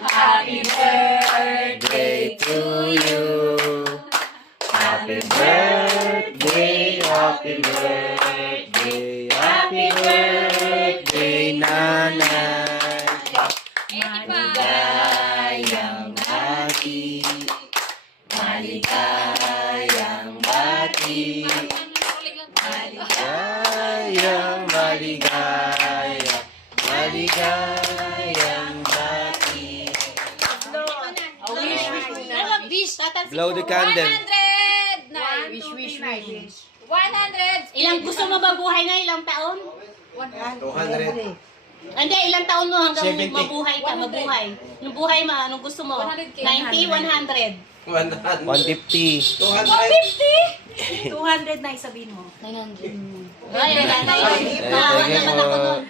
Happy birthday to you. Happy birthday, happy birthday, happy birthday, nanay. Maligayang bati, maligayang bati, maligayang, maligayang, maligayang bati. Blow the candle. 100! Wish. 100! Ilang gusto mo ba buhay na? Ilang taon? 200. Hindi, ilang taon mo hanggang 70. mabuhay ka, mabuhay. Nung buhay mo, anong gusto mo? 100K. 90, 100. 150. 150! 200 na isabihin mo. 900. Ay, wala na yun. Thank Naawa you naman po. ako nun.